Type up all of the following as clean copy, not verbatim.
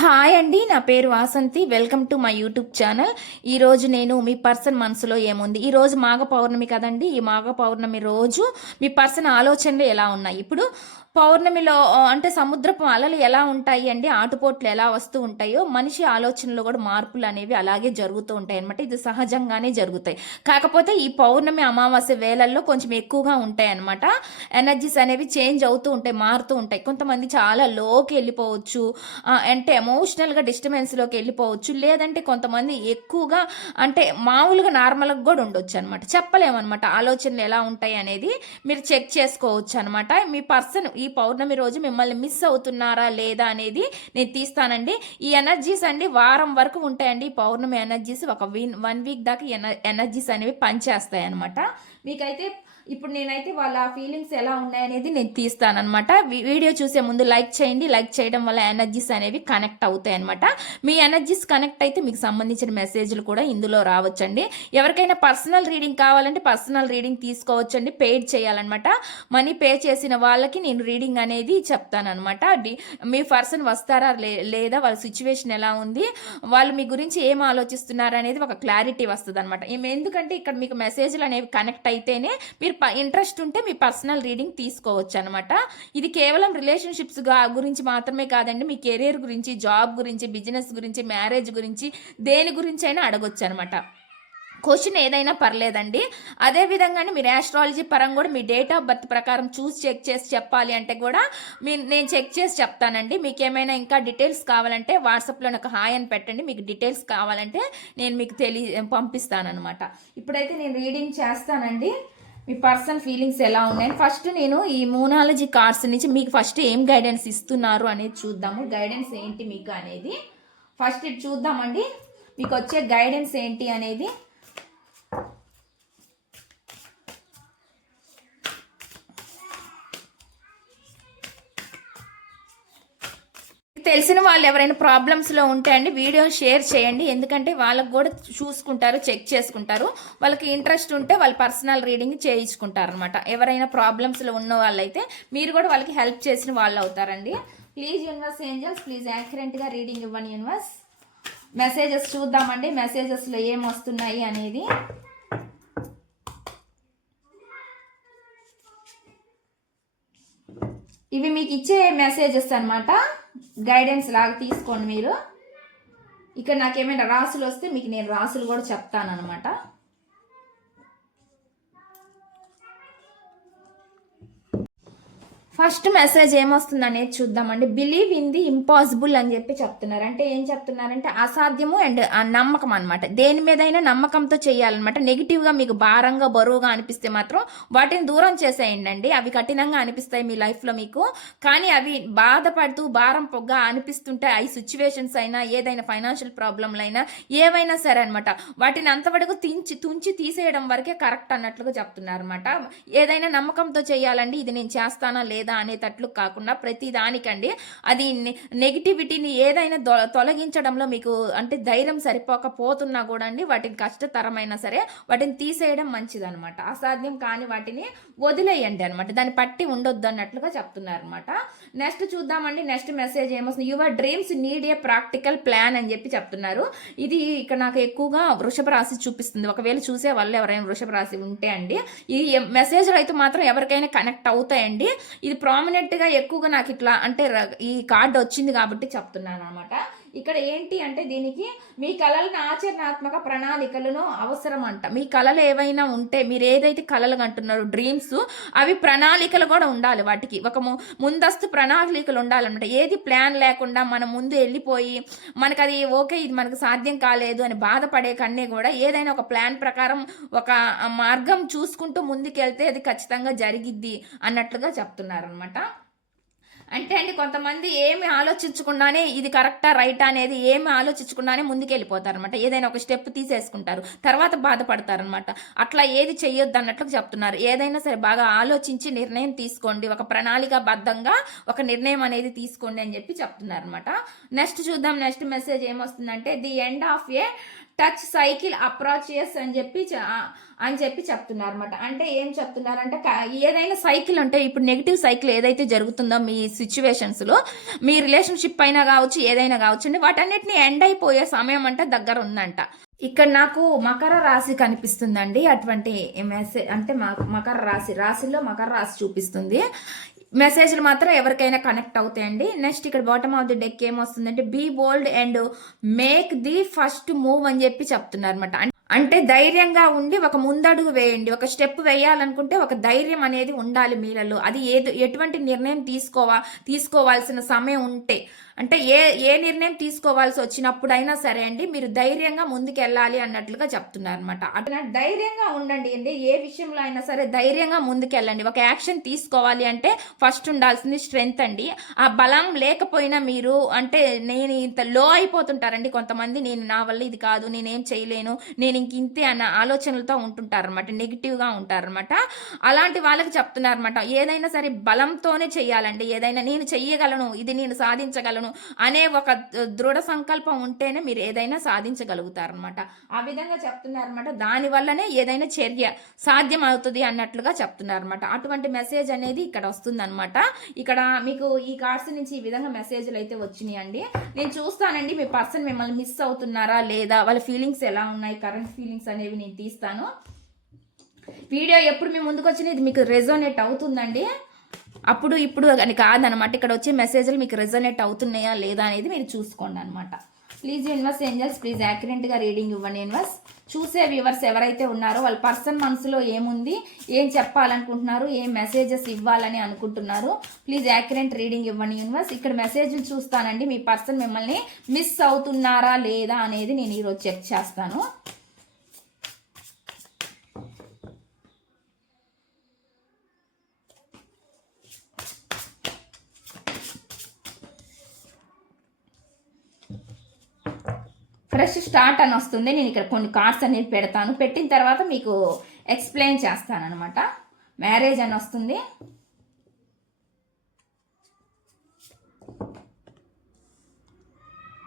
Hi అండి, నా పేరు Vasanthi. Welcome to my YouTube channel. ఈరోజు నేను మీ పర్సన్ మనసులో ఏముంది, ఈరోజు మాఘ పౌర్ణమి కదండి. ఈ మాఘ పౌర్ణమి రోజు మీ పర్సన్ ఆలోచనలు ఎలా ఉన్నాయి? ఇప్పుడు పౌర్ణమిలో అంటే సముద్రపు అలలు ఎలా ఉంటాయి అండి, ఆటుపోట్లు ఎలా వస్తూ ఉంటాయో మనిషి ఆలోచనలో కూడా మార్పులు అనేవి అలాగే జరుగుతూ ఉంటాయి అనమాట. ఇది సహజంగానే జరుగుతాయి. కాకపోతే ఈ పౌర్ణమి అమావాస్య వేళల్లో కొంచెం ఎక్కువగా ఉంటాయి అనమాట. ఎనర్జీస్ అనేవి చేంజ్ అవుతూ ఉంటాయి, మారుతూ ఉంటాయి. కొంతమంది చాలా లోకి వెళ్ళిపోవచ్చు, అంటే ఎమోషనల్గా డిస్టర్బెన్స్లోకి వెళ్ళిపోవచ్చు. లేదంటే కొంతమంది ఎక్కువగా అంటే మామూలుగా నార్మల్గా కూడా ఉండొచ్చు అనమాట. చెప్పలేమన్నమాట ఆలోచనలు ఎలా ఉంటాయి అనేది మీరు చెక్ చేసుకోవచ్చు అనమాట. మీ పర్సన్ ఈ పౌర్ణమి రోజు మిమ్మల్ని మిస్ అవుతున్నారా లేదా అనేది నేను తీస్తానండి. ఈ ఎనర్జీస్ అండి వారం వరకు ఉంటాయండి. ఈ పౌర్ణమి ఎనర్జీస్ ఒక 1 వీక్ దాకా ఎనర్జీస్ అనేవి పనిచేస్తాయి అనమాట. మీకైతే ఇప్పుడు నేనైతే వాళ్ళ ఫీలింగ్స్ ఎలా ఉన్నాయనేది నేను తీస్తానమాట. వీడియో చూసే ముందు లైక్ చేయండి. లైక్ చేయడం వల్ల ఎనర్జీస్ అనేవి కనెక్ట్ అవుతాయి అనమాట. మీ ఎనర్జీస్ కనెక్ట్ అయితే మీకు సంబంధించిన మెసేజ్లు కూడా ఇందులో రావచ్చండి. ఎవరికైనా పర్సనల్ రీడింగ్ కావాలంటే పర్సనల్ రీడింగ్ తీసుకోవచ్చండి. పెయిడ్ చేయాలన్నమాట. మనీ పే చేసిన వాళ్ళకి నేను రీడింగ్ అనేది చెప్తానమాట. మీ పర్సన్ వస్తారా లేదా, వాళ్ళ సిచ్యువేషన్ ఎలా ఉంది, వాళ్ళు మీ గురించి ఏం ఆలోచిస్తున్నారు అనేది ఒక క్లారిటీ వస్తుంది అనమాట. ఎందుకంటే ఇక్కడ మీకు మెసేజ్లు అనేవి కనెక్ట్ అయితేనే మీరు ఇంట్రెస్ట్ ఉంటే మీ పర్సనల్ రీడింగ్ తీసుకోవచ్చు అనమాట. ఇది కేవలం రిలేషన్షిప్స్ గురించి మాత్రమే కాదండి. మీ కెరీర్ గురించి, జాబ్ గురించి, బిజినెస్ గురించి, మ్యారేజ్ గురించి, దేని గురించి అయినా అడగొచ్చు అనమాట. క్వశ్చన్ ఏదైనా పర్లేదండి. అదేవిధంగానే మీరు ఆస్ట్రాలజీ పరంగా కూడా మీ డేట్ ఆఫ్ బర్త్ ప్రకారం చెక్ చేసి చెప్పాలి అంటే కూడా నేను చెక్ చేసి చెప్తానండి. మీకు ఏమైనా ఇంకా డీటెయిల్స్ కావాలంటే వాట్సాప్లో నాకు హాయ్ అని పెట్టండి. మీకు డీటెయిల్స్ కావాలంటే నేను మీకు పంపిస్తానమాట. ఇప్పుడైతే నేను రీడింగ్ చేస్తానండి. మీ పర్సన్ ఫీలింగ్స్ ఎలా ఉన్నాయి. ఫస్ట్ నేను ఈ మూనాలజీ కార్డ్స్ నుంచి మీకు ఫస్ట్ ఏం గైడెన్స్ ఇస్తున్నారు అనేది చూద్దాము. గైడెన్స్ ఏంటి మీకు అనేది ఫస్ట్ ఇది చూద్దామండి. మీకు వచ్చే గైడెన్స్ ఏంటి అనేది. తెలిసిన వాళ్ళు ఎవరైనా ప్రాబ్లమ్స్లో ఉంటే అండి వీడియోని షేర్ చేయండి. ఎందుకంటే వాళ్ళకు కూడా చూసుకుంటారు, చెక్ చేసుకుంటారు. వాళ్ళకి ఇంట్రెస్ట్ ఉంటే వాళ్ళు పర్సనల్ రీడింగ్ చేయించుకుంటారు అనమాట. ఎవరైనా ప్రాబ్లమ్స్లో ఉన్న వాళ్ళైతే మీరు కూడా వాళ్ళకి హెల్ప్ చేసిన వాళ్ళు అవుతారండి. ప్లీజ్ యూనివర్స్ ఏంజల్స్, ప్లీజ్ యాక్యురేట్గా రీడింగ్ ఇవ్వండి యూనివర్స్. మెసేజెస్ చూద్దామండి. మెసేజెస్లో ఏం వస్తున్నాయి అనేది. ఇవి మీకు ఇచ్చే మెసేజెస్ అనమాట. గైడెన్స్ లాగా తీసుకోండి మీరు. ఇక్కడ నాకేమైనా రాసులు వస్తే మీకు నేను రాసులు కూడా చెప్తానమాట. ఫస్ట్ మెసేజ్ ఏమొస్తుంది అనేది చూద్దామండి. బిలీవ్ ఇన్ ది ఇంపాసిబుల్ అని చెప్పి చెప్తున్నారు. అంటే ఏం చెప్తున్నారంటే అసాధ్యము అండ్ నమ్మకం అనమాట. దేని మీదైనా నమ్మకంతో చేయాలన్నమాట. నెగిటివ్గా మీకు భారంగా బరువుగా అనిపిస్తే మాత్రం వాటిని దూరం చేసేయండి. అవి కఠినంగా అనిపిస్తాయి మీ లైఫ్లో మీకు. కానీ అవి బాధపడుతూ భారం పొగ్గా అనిపిస్తుంటే ఈ సిచ్యువేషన్స్ అయినా, ఏదైనా ఫైనాన్షియల్ ప్రాబ్లంలు అయినా, ఏవైనా సరే అనమాట, వాటిని అంతవరకు తుంచి తీసేయడం వరకే కరెక్ట్ అన్నట్లుగా చెప్తున్నారు అనమాట. ఏదైనా నమ్మకంతో చేయాలండి. ఇది నేను చేస్తానా లేదా అనేటట్లు కాకుండా ప్రతి దానికండి అది నెగిటివిటీని ఏదైనా తొలగించడంలో మీకు అంటే ధైర్యం సరిపోకపోతున్నా కూడా అండి వాటిని కష్టతరమైనా సరే వాటిని తీసేయడం మంచిదనమాట. అసాధ్యం కాని వాటిని వదిలేయండి అనమాట. దాన్ని పట్టి ఉండొద్దు అన్నట్లుగా చెప్తున్నారు అనమాట. నెక్స్ట్ చూద్దామండి. నెక్స్ట్ మెసేజ్ ఏమొస్తుంది. Your dreams need a practical plan అని చెప్పి చెప్తున్నారు. ఇది ఇక్కడ నాకు ఎక్కువగా వృషభ రాశి చూపిస్తుంది. ఒకవేళ చూసే వాళ్ళు ఎవరైనా వృషభ రాశి ఉంటే అండి ఈ మెసేజ్లు అయితే మాత్రం ఎవరికైనా కనెక్ట్ అవుతాయండి. ఇది ప్రామినెంట్గా ఎక్కువగా నాకు ఇట్లా అంటే ఈ కార్డు వచ్చింది కాబట్టి చెప్తున్నాను అనమాట. ఇక్కడ ఏంటి అంటే దీనికి మీ కళలను ఆచరణాత్మక ప్రణాళికలను అవసరం అంట. మీ కళలు ఏవైనా ఉంటే మీరు ఏదైతే కళలు అంటున్నారో డ్రీమ్స్, అవి ప్రణాళికలు కూడా ఉండాలి. వాటికి ఒక ముందస్తు ప్రణాళికలు ఉండాలన్నమాట. ఏది ప్లాన్ లేకుండా మనం ముందు వెళ్ళిపోయి మనకు అది ఓకే ఇది మనకు సాధ్యం కాలేదు అని బాధపడే కన్నా కూడా ఏదైనా ఒక ప్లాన్ ప్రకారం ఒక మార్గం చూసుకుంటూ ముందుకెళ్తే అది ఖచ్చితంగా జరిగిద్ది అన్నట్లుగా చెప్తున్నారు అనమాట. అంటే అండి కొంతమంది ఏమి ఆలోచించకుండానే ఇది కరెక్టా రైటా అనేది ఏమి ఆలోచించకుండానే ముందుకెళ్ళిపోతారనమాట. ఏదైనా ఒక స్టెప్ తీసేసుకుంటారు, తర్వాత బాధపడతారనమాట. అట్లా ఏది చెయ్యొద్దు అన్నట్లు చెప్తున్నారు. ఏదైనా సరే బాగా ఆలోచించి నిర్ణయం తీసుకోండి. ఒక ప్రణాళికాబద్ధంగా ఒక నిర్ణయం అనేది తీసుకోండి అని చెప్పి చెప్తున్నారు అనమాట. నెక్స్ట్ చూద్దాం. నెక్స్ట్ మెసేజ్ ఏమొస్తుందంటే the end of a touch cycle approaches అని చెప్పి చెప్తున్నారు అనమాట. అంటే ఏం చెప్తున్నారంటే ఏదైనా సైకిల్ అంటే ఇప్పుడు నెగిటివ్ సైకిల్ ఏదైతే జరుగుతుందో మీ సిచ్యువేషన్స్లో, మీ రిలేషన్షిప్ అయినా కావచ్చు, ఏదైనా కావచ్చు అండి, వాటన్నిటిని ఎండ్ అయిపోయే సమయం అంటే దగ్గర ఉందంట. ఇక్కడ నాకు మకర రాశి కనిపిస్తుందండి. అటువంటి మెసేజ్ అంటే మకర రాశిలో మకర రాశి చూపిస్తుంది. మెసేజ్లు మాత్రం ఎవరికైనా కనెక్ట్ అవుతాయండి. నెక్స్ట్ ఇక్కడ బాటమ్ ఆఫ్ ది డెక్ ఏమొస్తుందంటే be bold and make the first move అని చెప్పి చెప్తున్నారు అనమాట. అంటే ధైర్యంగా ఉండి ఒక ముందడుగు వేయండి. ఒక స్టెప్ వేయాలనుకుంటే ఒక ధైర్యం అనేది ఉండాలి మీలలో. అది ఎటువంటి నిర్ణయం తీసుకోవాల్సిన సమయం ఉంటే, అంటే ఏ నిర్ణయం తీసుకోవాల్సి వచ్చినప్పుడైనా సరే అండి, మీరు ధైర్యంగా ముందుకెళ్ళాలి అన్నట్లుగా చెప్తున్నారు అనమాట. అటు ధైర్యంగా ఉండండి అండి. ఏ విషయంలో అయినా సరే ధైర్యంగా ముందుకెళ్ళండి. ఒక యాక్షన్ తీసుకోవాలి అంటే ఫస్ట్ ఉండాల్సింది స్ట్రెంగ్త్ అండి. ఆ బలం లేకపోయినా మీరు అంటే నేను ఇంత లో అయిపోతుంటారండి కొంతమంది. నా వల్ల ఇది కాదు, నేనేం చేయలేను, నేను ఇంతే అన్న ఆలోచనలతో ఉంటుంటారనమాట. నెగిటివ్గా ఉంటారనమాట. అలాంటి వాళ్ళకి చెప్తున్నారనమాట, ఏదైనా సరే బలంతోనే చెయ్యాలండి. ఏదైనా నేను చెయ్యగలను, ఇది నేను సాధించగలను అనే ఒక దృఢ సంకల్పం ఉంటేనే మీరు ఏదైనా సాధించగలుగుతారనమాట. ఆ విధంగా చెప్తున్నారనమాట. దానివల్లనే ఏదైనా చర్య సాధ్యం అవుతుంది అన్నట్లుగా చెప్తున్నారనమాట. అటువంటి మెసేజ్ అనేది ఇక్కడ వస్తుందన్నమాట. ఇక్కడ మీకు ఈ కార్డ్స్ నుంచి ఈ విధంగా మెసేజ్లు అయితే వచ్చినాయి అండి. నేను చూస్తానండి మీ పర్సన్ మిమ్మల్ని మిస్ అవుతున్నారా లేదా, వాళ్ళ ఫీలింగ్స్ ఎలా ఉన్నాయి, కరెంట్ ఫీలింగ్స్ అనేవి నేను తీస్తాను. వీడియో ఎప్పుడు మీ ముందుకు వచ్చినా ఇది మీకు రెజోనేట్ అవుతుందండి. అప్పుడు ఇప్పుడు అని కాదనమాట. ఇక్కడ వచ్చే మెసేజ్లు మీకు రెజోనేట్ అవుతున్నాయా లేదా అనేది మీరు చూసుకోండి అనమాట. ప్లీజ్ యూనివర్స్ ఏంజల్స్ ప్లీజ్ యాక్యురేట్గా రీడింగ్ ఇవ్వండి యూనివర్స్. చూసే వ్యూవర్స్ ఎవరైతే ఉన్నారో వాళ్ళ పర్సన్ మనసులో ఏముంది, ఏం చెప్పాలనుకుంటున్నారు, ఏం మెసేజెస్ ఇవ్వాలని అనుకుంటున్నారు, ప్లీజ్ యాక్యురేట్ రీడింగ్ ఇవ్వండి యూనివర్స్. ఇక్కడ మెసేజ్లు చూస్తానండి. మీ పర్సన్ మిమ్మల్ని మిస్ అవుతున్నారా లేదా అనేది నేను ఈరోజు చెక్ చేస్తాను. ఫ్రెష్ స్టార్ట్ అని వస్తుంది. నేను ఇక్కడ కొన్ని కార్డ్స్ అనేది పెడతాను. పెట్టిన తర్వాత మీకు ఎక్స్ప్లెయిన్ చేస్తాను అనమాట. మ్యారేజ్ అని వస్తుంది.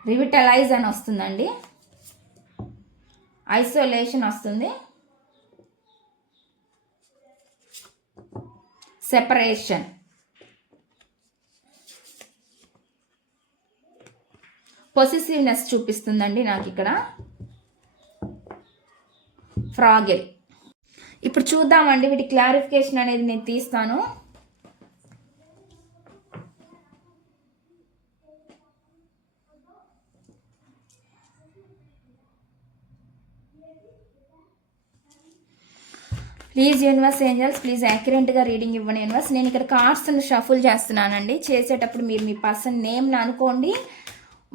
రివిటలైజ్ అని వస్తుందండి. ఐసోలేషన్ వస్తుంది. సెపరేషన్, పొసెసివ్నెస్ చూపిస్తుందండి నాకు ఇక్కడ. ఫ్రాగిల్. ఇప్పుడు చూద్దామండి వీటి క్లారిఫికేషన్ అనేది నేను తీస్తాను. ప్లీజ్ యూనివర్స్ ఏంజల్స్ ప్లీజ్ యాక్యురేట్గా రీడింగ్ ఇవ్వండి యూనివర్స్. నేను ఇక్కడ కార్డ్స్ని షఫుల్ చేస్తున్నానండి. చేసేటప్పుడు మీరు మీ పర్సన్ నేమ్ని అనుకోండి,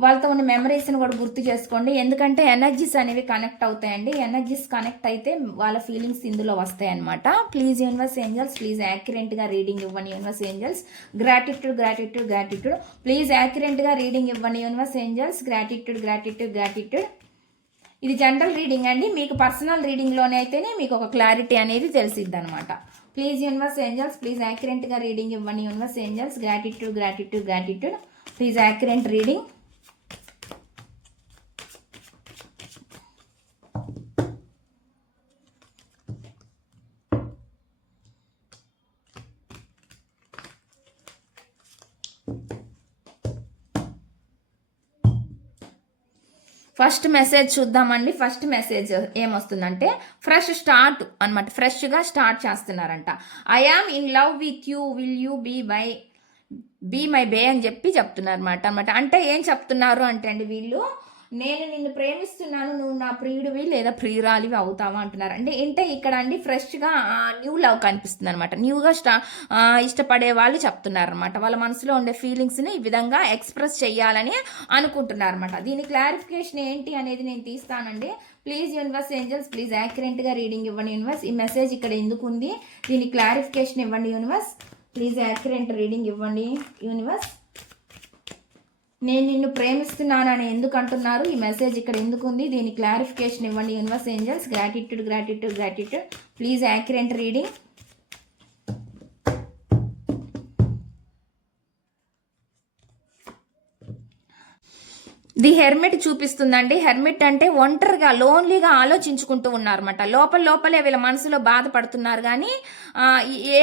వాళ్ళతో ఉన్న మెమరీస్ని కూడా గుర్తు చేసుకోండి. ఎందుకంటే ఎనర్జీస్ అనేవి కనెక్ట్ అవుతాయండి. ఎనర్జీస్ కనెక్ట్ అయితే వాళ్ళ ఫీలింగ్స్ ఇందులో వస్తాయి అనమాట. ప్లీజ్ యూనివర్స్ ఏంజల్స్ ప్లీజ్ యాక్యురేట్గా రీడింగ్ ఇవ్వండి universe angels. Gratitude gratitude gratitude. Please యాక్యురేట్గా రీడింగ్ ఇవ్వండి universe angels. Gratitude gratitude gratitude. ఇది జనరల్ రీడింగ్ అండి. మీకు పర్సనల్ రీడింగ్లోనే అయితేనే మీకు ఒక క్లారిటీ అనేది తెలిసిద్ది అనమాట. ప్లీజ్ యూనివర్స్ ఏంజల్స్ ప్లీజ్ యాక్యురేట్గా రీడింగ్ ఇవ్వండి universe angels. Gratitude gratitude gratitude. Please accurate reading. First message చూద్దామండి. ఫస్ట్ మెసేజ్ ఏమొస్తుందంటే ఫ్రెష్ స్టార్ట్ అనమాట. ఫ్రెష్గా స్టార్ట్ చేస్తున్నారంట. I am in love with you, will you be my bae అని చెప్తున్నారు అనమాట. అంటే ఏం చెప్తున్నారు అంటే అండి, వీళ్ళు నేను నిన్ను ప్రేమిస్తున్నాను, నువ్వు నా ప్రియుడివి లేదా ప్రియురాలివి అవుతావా అంటున్నారు. అంటే ఇక్కడ అండి ఫ్రెష్గా న్యూ లవ్ కనిపిస్తుంది అనమాట. న్యూగా ఇష్టపడే వాళ్ళు చెప్తున్నారు అనమాట. వాళ్ళ మనసులో ఉండే ఫీలింగ్స్ని ఈ విధంగా ఎక్స్ప్రెస్ చేయాలని అనుకుంటున్నారు అనమాట. దీని క్లారిఫికేషన్ ఏంటి అనేది నేను తీస్తానండి. ప్లీజ్ యూనివర్స్ ఏంజల్స్ ప్లీజ్ యాక్యురేట్గా రీడింగ్ ఇవ్వండి యూనివర్స్. ఈ మెసేజ్ ఇక్కడ ఎందుకు ఉంది, దీని క్లారిఫికేషన్ ఇవ్వండి యూనివర్స్. ప్లీజ్ యాక్యురేట్ రీడింగ్ ఇవ్వండి యూనివర్స్. నేను నిన్ను ప్రేమిస్తున్నానని ఎందుకు అంటున్నారు, ఈ మెసేజ్ ఇక్కడ ఎందుకు ఉంది, దీని క్లారిఫికేషన్ ఇవ్వండి universe angels. Gratitude gratitude gratitude. Please accurate reading. The hermit చూపిస్తుందండి. హెర్మిట్ అంటే ఒంటరిగా లోన్లీగా ఆలోచించుకుంటూ ఉన్నారన్నమాట. లోపలే వీళ్ళ మనసులో బాధపడుతున్నారు గానీ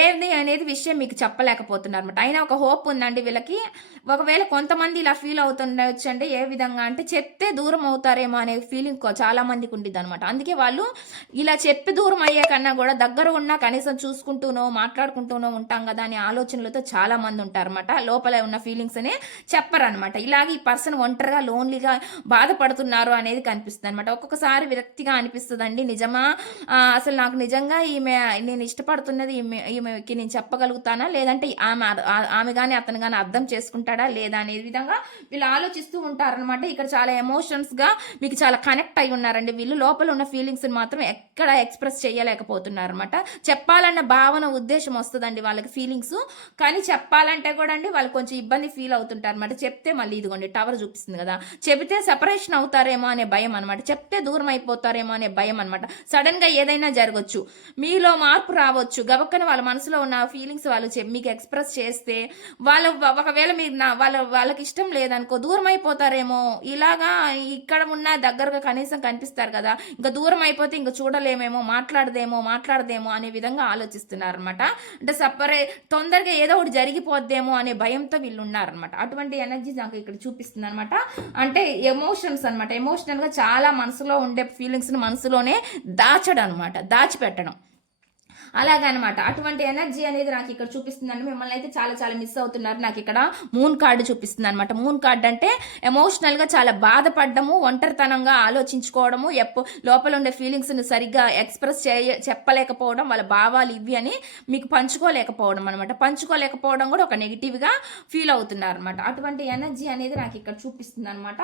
ఏది అనేది విషయం మీకు చెప్పలేకపోతున్నారన్నమాట. అయినా ఒక హోప్ ఉందండి వీళ్ళకి. ఒకవేళ కొంతమంది ఇలా ఫీల్ అవుతుండొచ్చండి. ఏ విధంగా అంటే చెప్తే దూరం అవుతారేమో అనే ఫీలింగ్ చాలా మందికి ఉండిద్దనమాట. అందుకే వాళ్ళు ఇలా చెప్పి దూరం అయ్యే కన్నా కూడా దగ్గర ఉన్నా కనీసం చూసుకుంటూనో మాట్లాడుకుంటూనో ఉంటాం కదా అనే ఆలోచనలతో చాలా మంది ఉంటారన్నమాట. లోపల ఉన్న ఫీలింగ్స్ అనే చెప్పరనమాట. ఇలాగ ఈ పర్సన్ ఒంటరిగా లోన్లీగా బాధపడుతున్నారు అనేది కనిపిస్తుంది అనమాట. ఒక్కొక్కసారి విరక్తిగా అనిపిస్తుందండి. నిజమా అసలు నాకు నిజంగా నేను ఇష్టపడుతున్నది ఈమెకి నేను చెప్పగలుగుతానా, లేదంటే ఆమె కానీ అతను కానీ అర్థం చేసుకుంటాడా లేదా అనే విధంగా వీళ్ళు ఆలోచిస్తూ ఉంటారనమాట. ఇక్కడ చాలా ఎమోషన్స్గా మీకు చాలా కనెక్ట్ అయి ఉన్నారండి. వీళ్ళు లోపల ఉన్న ఫీలింగ్స్ని మాత్రం ఎక్కడ ఎక్స్ప్రెస్ చేయలేకపోతున్నారు అనమాట. చెప్పాలన్న భావన ఉద్దేశం వస్తుందండి వాళ్ళకి ఫీలింగ్స్, కానీ చెప్పాలంటే కూడా అండి వాళ్ళు కొంచెం ఇబ్బంది ఫీల్ అవుతుంటారు అనమాట. చెప్తే మళ్ళీ ఇదిగోండి టవర్ చూపిస్తుంది కదా, చెబితే సెపరేషన్ అవుతారేమో అనే భయం అనమాట. చెప్తే దూరం అయిపోతారేమో అనే భయం అనమాట. సడన్ గా ఏదైనా జరగచ్చు, మీలో మార్పు రావచ్చు. గబక్కన వాళ్ళ మనసులో ఉన్న ఫీలింగ్స్ వాళ్ళు మీకు ఎక్స్ప్రెస్ చేస్తే ఒకవేళ మీరు వాళ్ళకి ఇష్టం లేదనుకో దూరం అయిపోతారేమో. ఇలాగా ఇక్కడ ఉన్న దగ్గరగా కనీసం కనిపిస్తారు కదా, ఇంకా దూరం అయిపోతే ఇంకా చూడలేమేమో, మాట్లాడదేమో అనే విధంగా ఆలోచిస్తున్నారు అనమాట. అంటే తొందరగా ఏదో ఒకటి జరిగిపోద్దేమో అనే భయంతో వీళ్ళు ఉన్నారనమాట. అటువంటి ఎనర్జీ నాకు ఇక్కడ చూపిస్తుంది అనమాట. అంటే ఎమోషన్స్ అనమాట. ఎమోషనల్ గా చాలా మనసులో ఉండే ఫీలింగ్స్ ని మనసులోనే దాచిపెట్టడం అలాగనమాట. అటువంటి ఎనర్జీ అనేది నాకు ఇక్కడ చూపిస్తుందండి. మిమ్మల్ని అయితే చాలా చాలా మిస్ అవుతున్నారు. నాకు ఇక్కడ మూన్ కార్డు చూపిస్తుంది అనమాట. మూన్ కార్డు అంటే ఎమోషనల్గా చాలా బాధపడము, ఒంటరితనంగా ఆలోచించుకోవడము, లోపల ఉండే ఫీలింగ్స్ని సరిగ్గా ఎక్స్ప్రెస్ చెప్పలేకపోవడం, వాళ్ళ భావాలు ఇవి అని మీకు పంచుకోలేకపోవడం అనమాట. పంచుకోలేకపోవడం కూడా ఒక నెగిటివ్గా ఫీల్ అవుతున్నారు అనమాట. అటువంటి ఎనర్జీ అనేది నాకు ఇక్కడ చూపిస్తుంది అనమాట.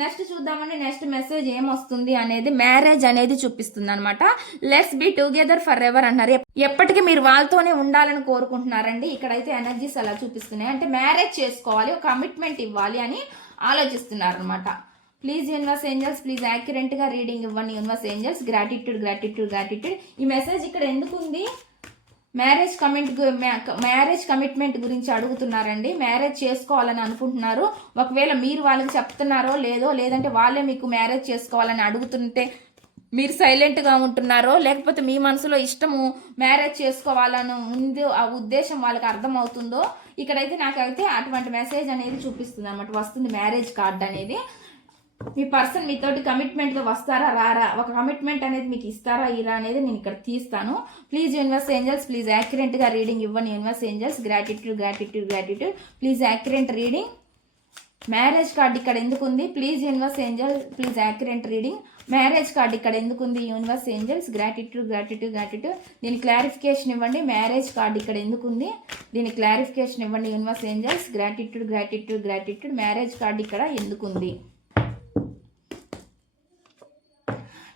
నెక్స్ట్ చూద్దామండి. నెక్స్ట్ మెసేజ్ ఏమొస్తుంది అనేది మ్యారేజ్ అనేది చూపిస్తుంది అనమాట. Let's be together for ever అన్నారు. ఎప్పటికీ మీరు వాళ్ళతోనే ఉండాలని కోరుకుంటున్నారండి. ఇక్కడైతే ఎనర్జీస్ అలా చూపిస్తున్నాయి. అంటే మ్యారేజ్ చేసుకోవాలి, ఒక కమిట్మెంట్ ఇవ్వాలి అని ఆలోచిస్తున్నారు అనమాట. ప్లీజ్ యూనివర్స్ ఏంజల్స్, ప్లీజ్ యాక్యురేట్గా రీడింగ్ ఇవ్వండి యూనివర్స్ ఏంజల్స్. గ్రాటిట్యూడ్. ఈ మెసేజ్ ఇక్కడ ఎందుకు ఉంది? మ్యారేజ్ కమిట్మెంట్ గురించి అడుగుతున్నారండి. మ్యారేజ్ చేసుకోవాలని అనుకుంటున్నారు. ఒకవేళ మీరు వాళ్ళకి చెప్తున్నారో లేదంటే వాళ్ళే మీకు మ్యారేజ్ చేసుకోవాలని అడుగుతుంటే మీరు సైలెంట్గా ఉంటున్నారో, లేకపోతే మీ మనసులో ఇష్టము మ్యారేజ్ చేసుకోవాలని ఉందో ఆ ఉద్దేశం వాళ్ళకి అర్థమవుతుందో, ఇక్కడైతే నాకైతే అటువంటి మెసేజ్ అనేది చూపిస్తుంది అనమాట. వస్తుంది మ్యారేజ్ కార్డ్ అనేది. మీ పర్సన్ మీతోటి కమిట్మెంట్తో వస్తారా రారా, ఒక కమిట్మెంట్ అనేది మీకు ఇస్తారా ఇరా అనేది నేను ఇక్కడ తీస్తాను. ప్లీజ్ యూనివర్స్ ఏంజల్స్, ప్లీజ్ యాక్యురేట్గా రీడింగ్ ఇవ్వండి universe angels. Gratitude. Please accurate reading. Marriage card ఇక్కడ ఎందుకు ఉంది? Please universe angel, please accurate reading. Marriage card ఇక్కడ ఎందుకు ఉంది యూనివర్స్ ఏంజల్స్? గ్రాటిట్యూడ్. దీని క్లారిఫికేషన్ ఇవ్వండి. మ్యారేజ్ కార్డ్ ఇక్కడ ఎందుకు ఉంది? దీని క్లారిఫికేషన్ ఇవ్వండి universe angels. Gratitude. Marriage card ఇక్కడ ఎందుకు ఉంది?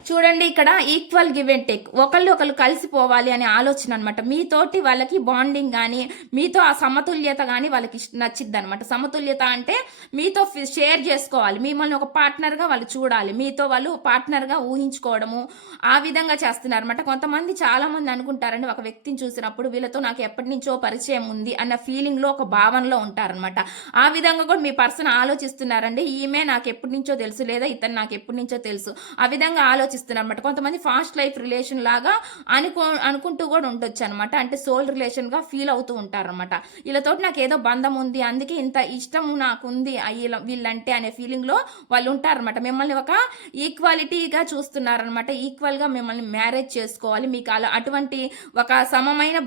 చూడండి, ఇక్కడ ఈక్వల్ గివ్ అండ్ టేక్, ఒకళ్ళు కలిసిపోవాలి అనే ఆలోచన అనమాట. మీతోటి వాళ్ళకి బాండింగ్ కానీ, మీతో ఆ సమతుల్యత కానీ వాళ్ళకి నచ్చిద్ది అనమాట. సమతుల్యత అంటే మీతో షేర్ చేసుకోవాలి, మిమ్మల్ని ఒక పార్ట్నర్గా వాళ్ళు చూడాలి, మీతో వాళ్ళు పార్ట్నర్గా ఊహించుకోవడము, ఆ విధంగా చేస్తున్నారు అనమాట. కొంతమంది చాలామంది అనుకుంటారండి, ఒక వ్యక్తిని చూసినప్పుడు వీళ్ళతో నాకు ఎప్పటి నుంచో పరిచయం ఉంది అన్న ఫీలింగ్లో, ఒక భావనలో ఉంటారనమాట. ఆ విధంగా కూడా మీ పర్సన్ ఆలోచిస్తున్నారండి. ఈమె నాకు ఎప్పటి నుంచో తెలుసు, లేదా ఇతను నాకు ఎప్పటి నుంచో తెలుసు, ఆ విధంగా అనమాట. కొంతమంది ఫాస్ట్ లైఫ్ రిలేషన్ లాగా అనుకుంటూ కూడా ఉండొచ్చు అనమాట. అంటే సోల్ రిలేషన్ గా ఫీల్ అవుతూ ఉంటారనమాట. వీళ్ళతో నాకు ఏదో బంధం ఉంది, అందుకే ఇంత ఇష్టం నాకుంది వీళ్ళంటే అనే ఫీలింగ్ లో వాళ్ళు ఉంటారనమాట. మిమ్మల్ని ఒక ఈక్వాలిటీగా చూస్తున్నారనమాట. ఈక్వల్ గా మిమ్మల్ని మ్యారేజ్ చేసుకోవాలి, మీకు అటువంటి ఒక సమమైన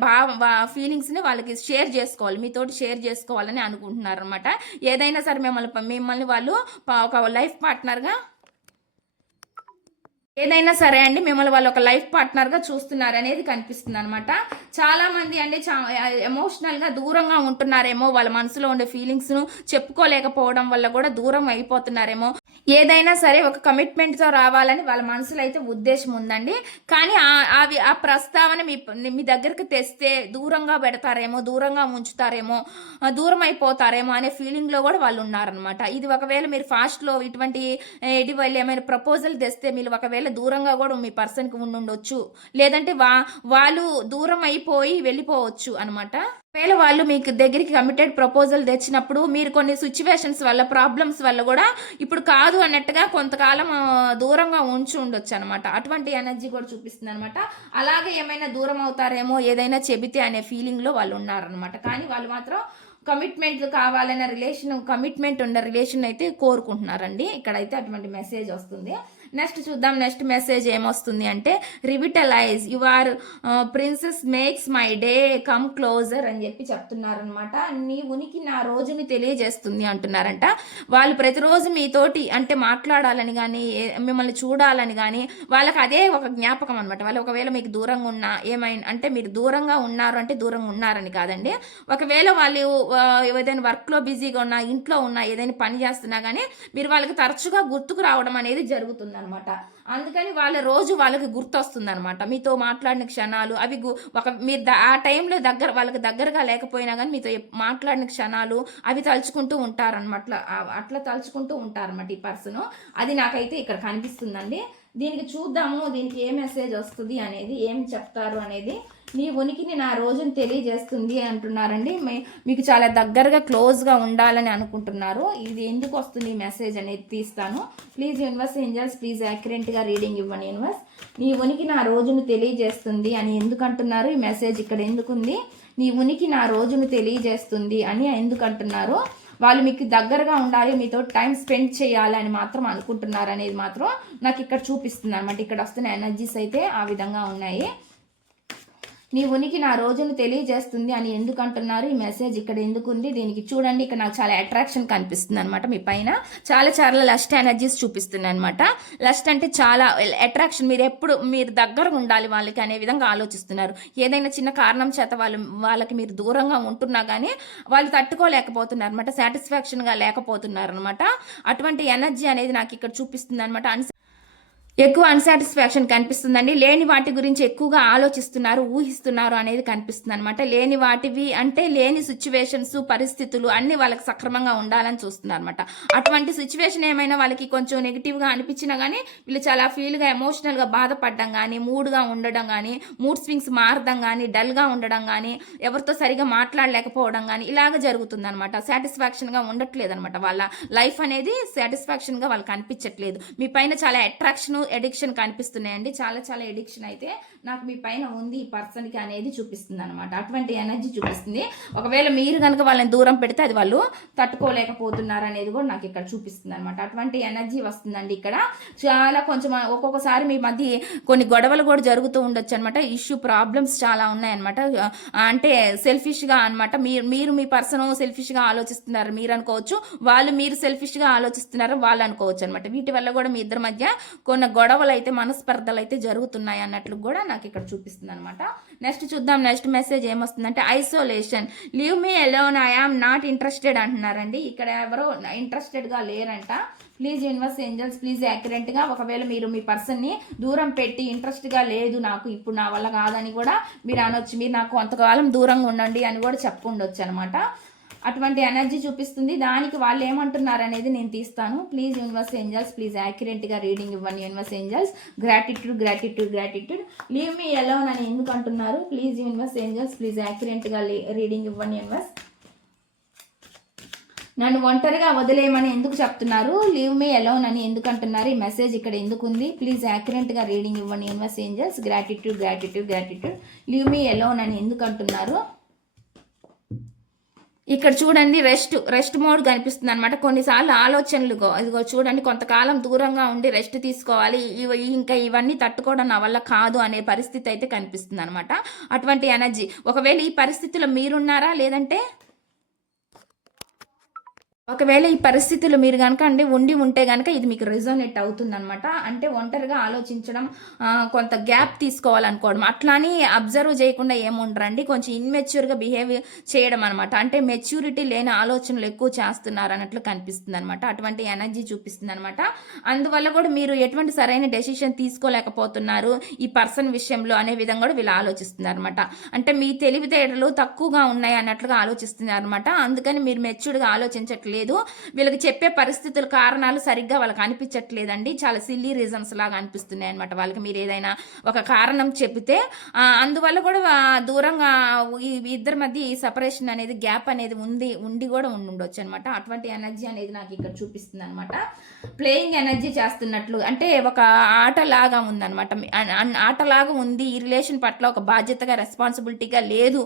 ఫీలింగ్స్ ని వాళ్ళకి షేర్ చేసుకోవాలి, మీతోటి షేర్ చేసుకోవాలని అనుకుంటున్నారు అనమాట. ఏదైనా సరే మిమ్మల్ని వాళ్ళు ఒక లైఫ్ పార్ట్నర్ గా ఏదైనా సరే అండి మిమ్మల్ని వాళ్ళు ఒక లైఫ్ పార్ట్నర్గా చూస్తున్నారు అనేది కనిపిస్తుంది అనమాట. చాలామంది అండి ఎమోషనల్గా దూరంగా ఉంటున్నారేమో, వాళ్ళ మనసులో ఉండే ఫీలింగ్స్ను చెప్పుకోలేకపోవడం వల్ల కూడా దూరం అయిపోతున్నారేమో. ఏదైనా సరే ఒక కమిట్మెంట్తో రావాలని వాళ్ళ మనసులో అయితే ఉద్దేశం ఉందండి. కానీ ఆ ప్రస్తావన మీ దగ్గరికి తెస్తే దూరంగా పెడతారేమో, దూరంగా ఉంచుతారేమో, దూరం అయిపోతారేమో అనే ఫీలింగ్లో కూడా వాళ్ళు ఉన్నారనమాట. ఇది ఒకవేళ మీరు ఫాస్ట్లో ఇటువంటి వాళ్ళు ఏమైనా ప్రపోజల్ తెస్తే మీరు ఒకవేళ దూరంగా కూడా మీ పర్సన్కి ఉండొచ్చు, లేదంటే వాళ్ళు దూరం అయిపోయి వెళ్ళిపోవచ్చు అనమాట. ఒకవేళ వాళ్ళు మీకు దగ్గరికి కమిటెడ్ ప్రపోజల్ తెచ్చినప్పుడు మీరు కొన్ని సిచ్యువేషన్స్ వల్ల ప్రాబ్లమ్స్ వల్ల కూడా ఇప్పుడు కాదు అన్నట్టుగా కొంతకాలం దూరంగా ఉంచి ఉండొచ్చు అనమాట. అటువంటి ఎనర్జీ కూడా చూపిస్తుంది అనమాట. అలాగే ఏమైనా దూరం అవుతారేమో ఏదైనా చెబితే అనే ఫీలింగ్లో వాళ్ళు ఉన్నారనమాట. కానీ వాళ్ళు మాత్రం కమిట్మెంట్ కావాలన్న కమిట్మెంట్ ఉన్న రిలేషన్ అయితే కోరుకుంటున్నారండి. ఇక్కడైతే అటువంటి మెసేజ్ వస్తుంది. నెక్స్ట్ చూద్దాం. నెక్స్ట్ మెసేజ్ ఏమొస్తుంది అంటే, revitalise your princess makes my day come closer అని చెప్పి చెప్తున్నారనమాట. నీ ఉనికి నా రోజుని తెలియజేస్తుంది అంటున్నారంట. వాళ్ళు ప్రతిరోజు మీతోటి అంటే మాట్లాడాలని కానీ మిమ్మల్ని చూడాలని కానీ వాళ్ళకి అదే ఒక జ్ఞాపకం అనమాట. వాళ్ళు ఒకవేళ మీకు దూరంగా ఉన్నా ఏమైనా అంటే మీరు దూరంగా ఉన్నారు అంటే దూరంగా ఉన్నారని కాదండి. ఒకవేళ వాళ్ళు ఏదైనా వర్క్లో బిజీగా ఉన్నా ఇంట్లో ఉన్నా ఏదైనా పని చేస్తున్నా కానీ మీరు వాళ్ళకి తరచుగా గుర్తుకు రావడం అనేది జరుగుతుంది అనమాట. అందుకని వాళ్ళకి గుర్తొస్తుంది అనమాట. మీతో మాట్లాడిన క్షణాలు అవి మీరు ఆ టైంలో వాళ్ళకి దగ్గరగా లేకపోయినా కానీ మీతో మాట్లాడిన క్షణాలు అవి తలుచుకుంటూ ఉంటారనమాట. అట్లా తలుచుకుంటూ ఉంటారనమాట ఈ పర్సన్. అది నాకైతే ఇక్కడ కనిపిస్తుందండి. దీనికి చూద్దాము దీనికి ఏ మెసేజ్ వస్తుంది అనేది, ఏం చెప్తారు అనేది. నీ ఉనికిని నా రోజుని తెలియజేస్తుంది అంటున్నారండి. మీకు చాలా దగ్గరగా క్లోజ్గా ఉండాలని అనుకుంటున్నారు. ఇది ఎందుకు వస్తుంది మెసేజ్ అనేది తీస్తాను. ప్లీజ్ యూనివర్స్ ఏంజల్స్ ప్లీజ్ యాక్యురేట్గా రీడింగ్ ఇవ్వండి యూనివర్స్. నీ ఉనికి నా రోజును తెలియజేస్తుంది అని ఎందుకు అంటున్నారు? ఈ మెసేజ్ ఇక్కడ ఎందుకుంది? నీ ఉనికి నా రోజును తెలియజేస్తుంది అని ఎందుకు అంటున్నారు? వాళ్ళు మీకు దగ్గరగా ఉండాలి, మీతో టైం స్పెండ్ చేయాలి అని మాత్రం అనుకుంటున్నారు అనేది మాత్రం నాకు ఇక్కడ చూపిస్తుంది అనమాట. ఇక్కడ వస్తున్న ఎనర్జీస్ అయితే ఆ విధంగా ఉన్నాయి. నీ ఉనికి నా రోజును తెలియజేస్తుంది అని ఎందుకు అంటున్నారు? ఈ మెసేజ్ ఇక్కడ ఎందుకు ఉంది? దీనికి చూడండి, ఇక్కడ నాకు చాలా అట్రాక్షన్ కనిపిస్తుంది అనమాట. మీ పైన చాలా లస్ట్ ఎనర్జీస్ చూపిస్తుంది అనమాట. లస్ట్ అంటే చాలా అట్రాక్షన్, మీరు దగ్గర ఉండాలి వాళ్ళకి అనే విధంగా ఆలోచిస్తున్నారు. ఏదైనా చిన్న కారణం చేత వాళ్ళకి మీరు దూరంగా ఉంటున్నా కానీ వాళ్ళు తట్టుకోలేకపోతున్నారు అనమాట, సాటిస్ఫాక్షన్గా లేకపోతున్నారు అనమాట. అటువంటి ఎనర్జీ అనేది నాకు ఇక్కడ చూపిస్తుంది అనమాట. ఎక్కువ అన్సాటిస్ఫాక్షన్ కనిపిస్తుందండి. లేని వాటి గురించి ఎక్కువగా ఆలోచిస్తున్నారు, ఊహిస్తున్నారు అనేది కనిపిస్తుంది అనమాట. లేని వాటివి అంటే లేని సిచ్యువేషన్స్, పరిస్థితులు అన్ని వాళ్ళకి సక్రమంగా ఉండాలని చూస్తున్నారు అనమాట. అటువంటి సిచ్యువేషన్ ఏమైనా వాళ్ళకి కొంచెం నెగిటివ్గా అనిపించినా కానీ వీళ్ళు చాలా ఫీల్గా ఎమోషనల్గా బాధపడడం కానీ, మూడ్గా ఉండడం కానీ, మూడ్ స్వింగ్స్ మారడం కానీ, డల్గా ఉండడం కానీ, ఎవరితో సరిగా మాట్లాడలేకపోవడం కానీ ఇలాగ జరుగుతుంది అనమాట. సాటిస్ఫాక్షన్గా ఉండట్లేదు అనమాట. వాళ్ళ లైఫ్ అనేది సాటిస్ఫాక్షన్గా వాళ్ళకి అనిపించట్లేదు. మీ పైన చాలా అట్రాక్షన్ ఎడిక్షన్ కనిపిస్తున్నాయండి. చాలా ఎడిక్షన్ అయితే నాకు మీ పైన ఉంది ఈ పర్సన్కి అనేది చూపిస్తుంది అనమాట. అటువంటి ఎనర్జీ చూపిస్తుంది. ఒకవేళ మీరు కనుక వాళ్ళని దూరం పెడితే అది వాళ్ళు తట్టుకోలేకపోతున్నారు అనేది కూడా నాకు ఇక్కడ చూపిస్తుంది అనమాట. అటువంటి ఎనర్జీ వస్తుందండి. ఇక్కడ చాలా కొంచెం ఒక్కొక్కసారి మీ మధ్య కొన్ని గొడవలు కూడా జరుగుతూ ఉండొచ్చు అనమాట. ప్రాబ్లమ్స్ చాలా ఉన్నాయన్నమాట. అంటే సెల్ఫిష్గా అనమాట. మీరు మీ పర్సన్ సెల్ఫిష్గా ఆలోచిస్తున్నారు మీరు అనుకోవచ్చు, మీరు సెల్ఫిష్గా ఆలోచిస్తున్నారు వాళ్ళు అనుకోవచ్చు అనమాట. వీటి వల్ల కూడా మీ ఇద్దరి మధ్య కొన్ని గొడవలు అయితే మనస్పర్ధలు అయితే జరుగుతున్నాయి అన్నట్లు కూడా నాకు ఇక్కడ చూపిస్తుంది అనమాట. నెక్స్ట్ చూద్దాం. నెక్స్ట్ మెసేజ్ ఏమొస్తుందంటే, isolation leave me alone I am not interested అంటున్నారండి. ఇక్కడ ఎవరో ఇంట్రెస్టెడ్గా లేరంట. ప్లీజ్ యూనివర్స్ ఏంజల్స్ ప్లీజ్ యాక్యురేట్గా, ఒకవేళ మీరు మీ పర్సన్ని దూరం పెట్టి ఇంట్రెస్ట్గా లేదు నాకు ఇప్పుడు నా వల్ల కాదని కూడా మీరు అనొచ్చు. మీరు నాకు కొంతకాలం దూరంగా ఉండండి అని కూడా చెప్పుండొచ్చు అనమాట. అటువంటి ఎనర్జీ చూపిస్తుంది. దానికి వాళ్ళు ఏమంటున్నారు అనేది నేను తీస్తాను. ప్లీజ్ యూనివర్స్ ఏంజల్స్ ప్లీజ్ యాక్యురేట్గా రీడింగ్ ఇవ్వండి universe angels. Gratitude leave me alone అని ఎందుకు అంటున్నారు? ప్లీజ్ యూనివర్స్ ఏంజల్స్ ప్లీజ్ యాక్యురేట్గా రీడింగ్ ఇవ్వండి యూనివర్స్. నన్ను ఒంటరిగా వదిలేయమని ఎందుకు చెప్తున్నారు? లీవ్ మీ అలోన్ అని ఎందుకు అంటున్నారు? ఈ మెసేజ్ ఇక్కడ ఎందుకు ఉంది? ప్లీజ్ యాక్యురేట్గా రీడింగ్ ఇవ్వండి universe angels. Gratitude leave me alone అని ఎందుకు అంటున్నారు? ఇక్కడ చూడండి, రెస్ట్ మోడ్ కనిపిస్తుంది అనమాట. కొన్నిసార్లు ఆలోచనలు ఇదిగో చూడండి, కొంతకాలం దూరంగా ఉండి రెస్ట్ తీసుకోవాలి, ఇంకా ఇవన్నీ తట్టుకోవడం నా వల్ల కాదు అనే పరిస్థితి అయితే కనిపిస్తుంది అనమాట. అటువంటి ఎనర్జీ. ఒకవేళ ఈ పరిస్థితిలో మీరున్నారా లేదంటే ఒకవేళ ఈ పరిస్థితులు మీరు కనుక ఉంటే కనుక ఇది మీకు రిజోనేట్ అవుతుంది అనమాట. అంటే ఒంటరిగా ఆలోచించడం, కొంత గ్యాప్ తీసుకోవాలనుకోవడం, అట్లా అని అబ్జర్వ్ చేయకుండా ఏముండరండి, కొంచెం ఇన్మెచ్యూర్గా బిహేవ్ చేయడం అనమాట. అంటే మెచ్యూరిటీ లేని ఆలోచనలు ఎక్కువ చేస్తున్నారు అన్నట్లు కనిపిస్తుంది అనమాట. అటువంటి ఎనర్జీ చూపిస్తుంది అనమాట. అందువల్ల కూడా మీరు ఎటువంటి సరైన డెసిషన్ తీసుకోలేకపోతున్నారు ఈ పర్సన్ విషయంలో అనే విధంగా కూడా వీళ్ళు ఆలోచిస్తున్నారు అనమాట. అంటే మీ తెలివితేటలు తక్కువగా ఉన్నాయి అన్నట్లుగా ఆలోచిస్తున్నారు అనమాట. అందుకని మీరు మెచ్యూర్డ్గా ఆలోచించట్లేదు లేదు, వీళ్ళకి చెప్పే పరిస్థితులు కారణాలు సరిగ్గా వాళ్ళకి అనిపించట్లేదండి, చాలా సిల్లీ రీజన్స్ లాగా అనిపిస్తున్నాయి అనమాట వాళ్ళకి. మీరు ఏదైనా ఒక కారణం చెబితే అందువల్ల కూడా దూరంగా ఈ ఇద్దరి మధ్య ఈ సపరేషన్ అనేది గ్యాప్ అనేది ఉండి కూడా ఉండుండొచ్చు అనమాట. అటువంటి ఎనర్జీ అనేది నాకు ఇక్కడ చూపిస్తుంది అనమాట. ప్లేయింగ్ ఎనర్జీ చేస్తున్నట్లు, అంటే ఒక ఆటలాగా ఉందన్నమాట, ఆటలాగా ఉంది. ఈ రిలేషన్ పట్ల ఒక బాధ్యతగా రెస్పాన్సిబిలిటీగా లేదు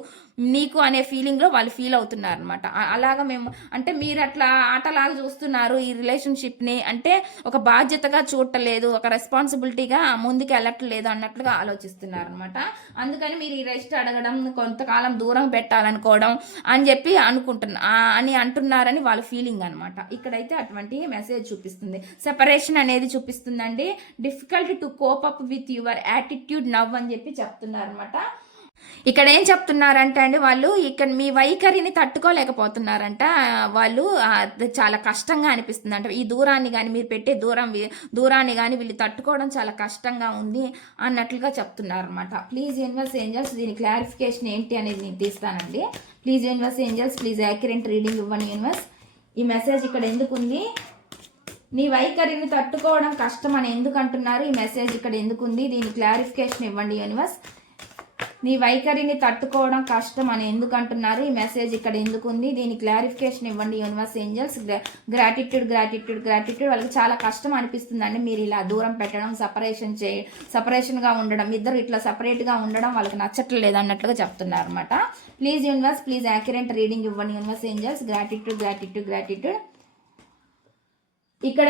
నీకు అనే ఫీలింగ్లో వాళ్ళు ఫీల్ అవుతున్నారు అనమాట. అలాగా మేము అంటే మీరు అట్లా ఆటలాగా చూస్తున్నారు ఈ రిలేషన్షిప్ని, అంటే ఒక బాధ్యతగా చూడలేదు, ఒక రెస్పాన్సిబిలిటీగా ముందుకు వెళ్ళట్లేదు అన్నట్లుగా ఆలోచిస్తున్నారు అనమాట. అందుకని మీరు ఈ రెస్ట్ అడగడం, కొంతకాలం దూరం పెట్టాలనుకోవడం అని చెప్పి అని అంటున్నారని వాళ్ళ ఫీలింగ్ అనమాట. ఇక్కడైతే అటువంటి మెసేజ్ చూపిస్తుంది. సెపరేషన్ అనేది చూపిస్తుందండి. Difficult to cope up with your attitude now అని చెప్పి చెప్తున్నారు అనమాట. ఇక్కడ ఏం చెప్తున్నారంటే అండి, వాళ్ళు ఇక్కడ మీ వైఖరిని తట్టుకోలేకపోతున్నారంట. వాళ్ళు చాలా కష్టంగా అనిపిస్తుంది అంట. ఈ దూరాన్ని కానీ, మీరు పెట్టే దూరాన్ని కానీ వీళ్ళు తట్టుకోవడం చాలా కష్టంగా ఉంది అన్నట్లుగా చెప్తున్నారు అనమాట. ప్లీజ్ యూనివర్స్ ఏంజల్స్ దీని క్లారిఫికేషన్ ఏంటి అనేది నేను తీస్తానండి. Please universe angels please accurate reading ఇవ్వండి యూనివర్స్. ఈ మెసేజ్ ఇక్కడ ఎందుకు ఉంది? నీ వైఖరిని తట్టుకోవడం కష్టం అని ఎందుకు అంటున్నారు? ఈ మెసేజ్ ఇక్కడ ఎందుకు ఉంది? దీని క్లారిఫికేషన్ ఇవ్వండి యూనివర్స్. నీ వైఖరిని తట్టుకోవడం కష్టం అని ఎందుకు అంటున్నారు? ఈ మెసేజ్ ఇక్కడ ఎందుకు ఉంది? దీని క్లారిఫికేషన్ ఇవ్వండి universe angels. Gratitude gratitude gratitude. వాళ్ళకి చాలా కష్టం అనిపిస్తుందండి మీరు ఇలా దూరం పెట్టడం, సపరేషన్గా ఉండడం, ఇద్దరు ఇట్లా సపరేట్గా ఉండడం వాళ్ళకి నచ్చట్లేదు అన్నట్లుగా చెప్తున్నారు అనమాట. Please universe please accurate reading ఇవ్వండి universe angels. Gratitude gratitude gratitude. ఇక్కడ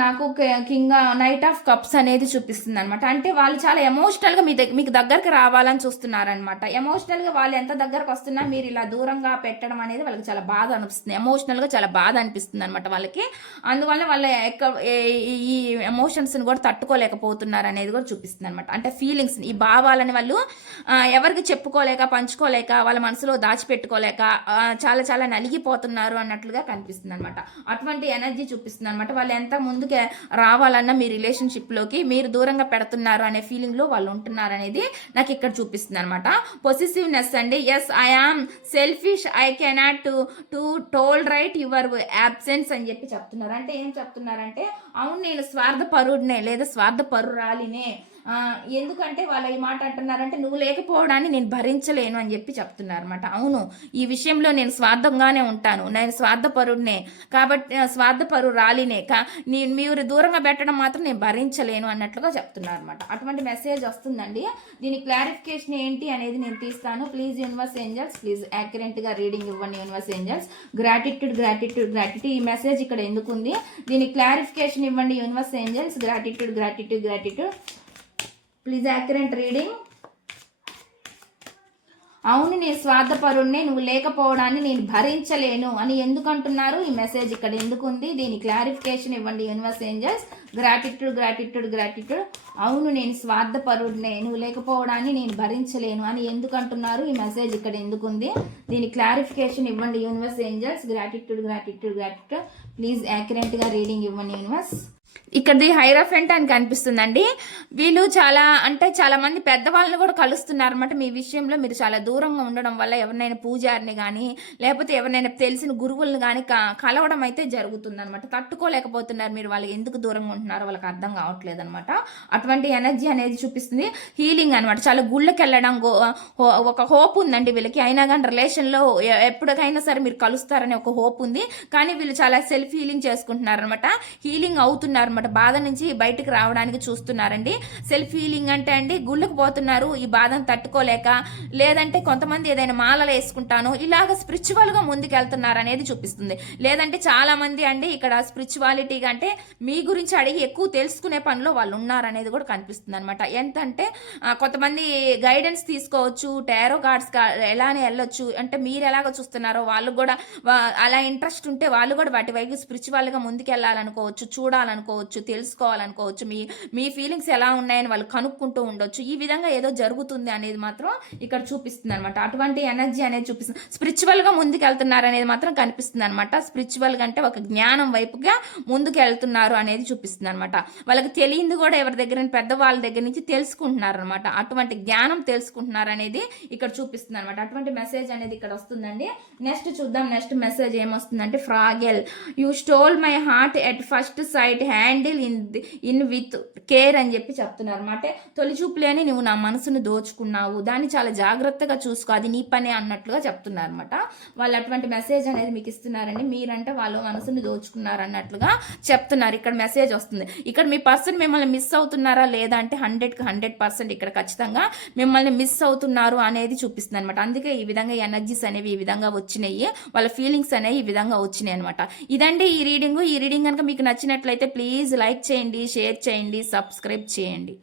నాకు కింగ్ నైట్ ఆఫ్ కప్స్ అనేది చూపిస్తుంది అనమాట. అంటే వాళ్ళు చాలా ఎమోషనల్గా మీకు దగ్గరకు రావాలని చూస్తున్నారనమాట. ఎమోషనల్గా వాళ్ళు ఎంత దగ్గరకు వస్తున్నా మీరు ఇలా దూరంగా పెట్టడం అనేది వాళ్ళకి చాలా బాధ అనిపిస్తుంది, ఎమోషనల్గా చాలా బాధ అనిపిస్తుంది అనమాట వాళ్ళకి. అందువల్ల వాళ్ళ ఈ ఎమోషన్స్ని కూడా తట్టుకోలేకపోతున్నారు అనేది కూడా చూపిస్తుంది అనమాట. అంటే ఫీలింగ్స్, ఈ భావాలని వాళ్ళు ఎవరికి చెప్పుకోలేక, పంచుకోలేక, వాళ్ళ మనసులో దాచిపెట్టుకోలేక చాలా చాలా నలిగిపోతున్నారు అన్నట్లుగా కనిపిస్తుంది అనమాట. అటువంటి ఎనర్జీ చూపిస్తుంది అనమాట. వాళ్ళు ఎంత ముందుకు రావాలన్నా మీ రిలేషన్షిప్లోకి మీరు దూరంగా పెడుతున్నారు అనే ఫీలింగ్లో వాళ్ళు ఉంటున్నారు అనేది నాకు ఇక్కడ చూపిస్తుంది అనమాట. పొసెసివ్నెస్ అండి. Yes I am selfish, I cannot to told right your absence అని చెప్పి చెప్తున్నారు. అంటే ఏం చెప్తున్నారంటే, అవును నేను స్వార్థపరుడినే లేదా స్వార్థపరురాలినే, ఎందుకంటే వాళ్ళు ఈ మాట అంటున్నారంటే నువ్వు లేకపోవడాన్ని నేను భరించలేను అని చెప్పి చెప్తున్నారు అనమాట. అవును ఈ విషయంలో నేను స్వార్థంగానే ఉంటాను, నేను స్వార్థపరుడినే, కాబట్టి స్వార్థపరురాలినే, మీరు దూరంగా పెట్టడం మాత్రం నేను భరించలేను అన్నట్లుగా చెప్తున్నారు అనమాట. అటువంటి మెసేజ్ వస్తుందండి. దీని క్లారిఫికేషన్ ఏంటి అనేది నేను తీస్తాను. ప్లీజ్ యూనివర్స్ ఏంజల్స్ ప్లీజ్ యాక్యురేట్గా రీడింగ్ ఇవ్వండి universe angels. Gratitude gratitude gratitude. ఈ మెసేజ్ ఇక్కడ ఎందుకు ఉంది? దీని క్లారిఫికేషన్ ఇవ్వండి universe angels. Gratitude gratitude gratitude. Please accurate reading. అవును నేను స్వార్థపరుణ్ణే, నువ్వు లేకపోవడాన్ని నేను భరించలేను అని ఎందుకు అంటున్నారు? ఈ మెసేజ్ ఇక్కడ ఎందుకు ఉంది? దీని క్లారిఫికేషన్ ఇవ్వండి universe angels. Gratitude gratitude gratitude. అవును నేను స్వార్థపరుణ్ణే, నువ్వు లేకపోవడాన్ని నేను భరించలేను అని ఎందుకు అంటున్నారు? ఈ మెసేజ్ ఇక్కడ ఎందుకు ఉంది? దీని క్లారిఫికేషన్ ఇవ్వండి universe angels. Gratitude gratitude gratitude. Please యాక్యురేట్గా రీడింగ్ ఇవ్వండి యూనివర్స్. ఇక్కడది హైరాఫెంట్ అని కనిపిస్తుందండి. వీళ్ళు చాలా మంది పెద్దవాళ్ళని కూడా కలుస్తున్నారు అనమాట. మీ విషయంలో మీరు చాలా దూరంగా ఉండడం వల్ల ఎవరినైనా పూజారిని కానీ లేకపోతే ఎవరినైనా తెలిసిన గురువులను కానీ కలవడం అయితే జరుగుతుంది అనమాట. తట్టుకోలేకపోతున్నారు మీరు, వాళ్ళకి ఎందుకు దూరంగా ఉంటున్నారో వాళ్ళకి అర్థం కావట్లేదు అనమాట. అటువంటి ఎనర్జీ అనేది చూపిస్తుంది. హీలింగ్ అనమాట. చాలా గుళ్ళకి వెళ్ళడం, ఒక హోప్ ఉందండి వీళ్ళకి. అయినా కానీ రిలేషన్లో ఎప్పటికైనా సరే మీరు కలుస్తారని ఒక హోప్ ఉంది, కానీ వీళ్ళు చాలా సెల్ఫ్ హీలింగ్ చేసుకుంటున్నారు అనమాట. హీలింగ్ అవుతున్నారు అనమాట. బాధ నుంచి బయటకు రావడానికి చూస్తున్నారండి. సెల్ఫ్ హీలింగ్ అంటే అండి, గుళ్ళకు పోతున్నారు ఈ బాధను తట్టుకోలేక, లేదంటే కొంతమంది ఏదైనా మాలలు వేసుకుంటాను ఇలాగ స్పిరిచువల్గా ముందుకు వెళ్తున్నారు అనేది చూపిస్తుంది. లేదంటే చాలా మంది అండి ఇక్కడ స్పిరిచువాలిటీగా అంటే మీ గురించి అడిగి ఎక్కువ తెలుసుకునే పనిలో వాళ్ళు ఉన్నారనేది కూడా కనిపిస్తుంది అనమాట. ఎంతంటే కొంతమంది గైడెన్స్ తీసుకోవచ్చు, టారో కార్డ్స్ ఎలానే వెళ్ళొచ్చు, అంటే మీరు ఎలాగ చూస్తున్నారో వాళ్ళు కూడా అలా ఇంట్రెస్ట్ ఉంటే వాళ్ళు కూడా వాటి వైపు స్పిరిచువల్గా ముందుకు వెళ్ళాలనుకోవచ్చు, చూడాలనుకోవచ్చు, అనుకోవచ్చు, తెలుసుకోవాలనుకోవచ్చు, మీ మీ ఫీలింగ్స్ ఎలా ఉన్నాయని వాళ్ళు కనుక్కుంటూ ఉండొచ్చు. ఈ విధంగా ఏదో జరుగుతుంది అనేది మాత్రం ఇక్కడ చూపిస్తుంది అనమాట. అటువంటి ఎనర్జీ అనేది చూపిస్తుంది. స్పిరిచువల్గా ముందుకెళ్తున్నారు అనేది మాత్రం కనిపిస్తుంది అనమాట. స్పిరిచువల్గా అంటే ఒక జ్ఞానం వైపుగా ముందుకు వెళ్తున్నారు అనేది చూపిస్తుంది అనమాట. వాళ్ళకి తెలియంది కూడా ఎవరి దగ్గర పెద్దవాళ్ళ దగ్గర నుంచి తెలుసుకుంటున్నారు అనమాట. అటువంటి జ్ఞానం తెలుసుకుంటున్నారు అనేది ఇక్కడ చూపిస్తుంది అనమాట. అటువంటి మెసేజ్ అనేది ఇక్కడ వస్తుందండి. నెక్స్ట్ చూద్దాం. నెక్స్ట్ మెసేజ్ ఏమొస్తుందంటే, fragile you stole my heart at first sight handle in with care అని చెప్పి చెప్తున్నారు అనమాట. తొలి చూపులేని నువ్వు నా మనసును దోచుకున్నావు, దాన్ని చాలా జాగ్రత్తగా చూసుకో, అది నీ పనే అన్నట్లుగా చెప్తున్నారు అనమాట. వాళ్ళు అటువంటి మెసేజ్ అనేది మీకు ఇస్తున్నారండి. మీరంటే వాళ్ళు మనసుని దోచుకున్నారు అన్నట్లుగా చెప్తున్నారు. ఇక్కడ మెసేజ్ వస్తుంది. ఇక్కడ మీ పర్సన్ మిమ్మల్ని మిస్ అవుతున్నారా లేదా అంటే 100కి 100% ఇక్కడ ఖచ్చితంగా మిమ్మల్ని మిస్ అవుతున్నారు అనేది చూపిస్తుంది అనమాట. అందుకే ఈ విధంగా ఎనర్జీస్ అనేవి ఈ విధంగా వచ్చినాయి, వాళ్ళ ఫీలింగ్స్ అనేవి ఈ విధంగా వచ్చినాయి అనమాట. ఇదండి ఈ రీడింగ్. ఈ రీడింగ్ కనుక మీకు నచ్చినట్లయితే ప్లీజ్ లైక్ చేయండి, షేర్ చేయండి, సబ్స్క్రైబ్ చేయండి.